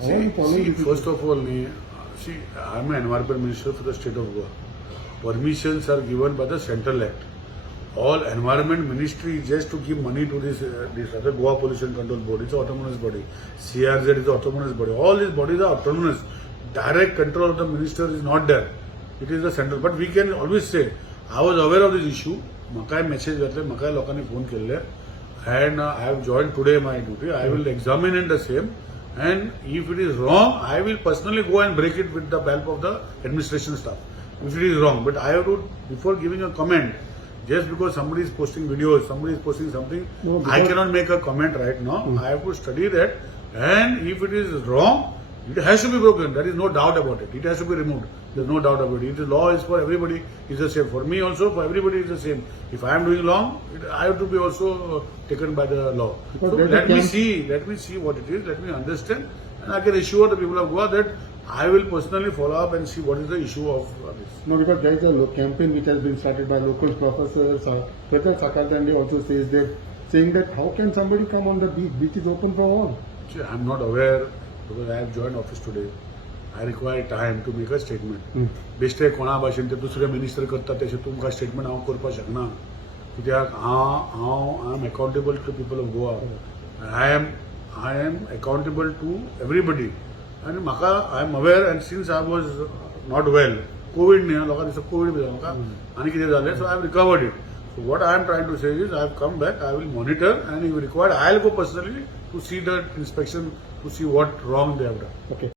See, first of all, see, I am an environment minister for the state of Goa. Permissions are given by the central act. All environment ministry is just to give money to this other Goa Pollution Control Board. It's an autonomous body. CRZ is an autonomous body. All these bodies are autonomous. Direct control of the minister is not there. It is the central. But we can always say, I was aware of this issue. Makai message gatle, Makai lokani phone kelle, and I have joined today my duty. I will examine it the same, and if it is wrong, I will personally go and break it with the help of the administration staff. If it is wrong, but I have to, before giving a comment, just because somebody is posting videos, somebody is posting something, I cannot make a comment right now. I have to study that, and if it is wrong, it has to be broken. There is no doubt about it. It has to be removed. There is no doubt about it. The law is for everybody. Is the same. For me also, for everybody is the same. If I am doing wrong, I have to be also taken by the law. So let me see what it is. Let me understand, and I can assure the people of Goa that I will personally follow up and see what is the issue of this. No, because there is a campaign which has been started by local professors. Professor Sakardande also says that, saying that how can somebody come on the beach? Beach is open for all. See, I am not aware because I have joined office today. I require time to make a statement. बेश्टे कोणा भाशेन ते दुसरे minister करता तशें तुमकां statement हांव करपाक शकना कित्याक हांव am accountable to people of Goa I am accountable to everybody and म्हाका I am aware and since I was not well COVID न्ही लोकांक दिसता COVID बी म्हाका आनी कितें जालें so I have recovered it. So what I am trying to say is I have come back, I will monitor and if required I will go personally to see the inspection to see what wrong they have done. Okay.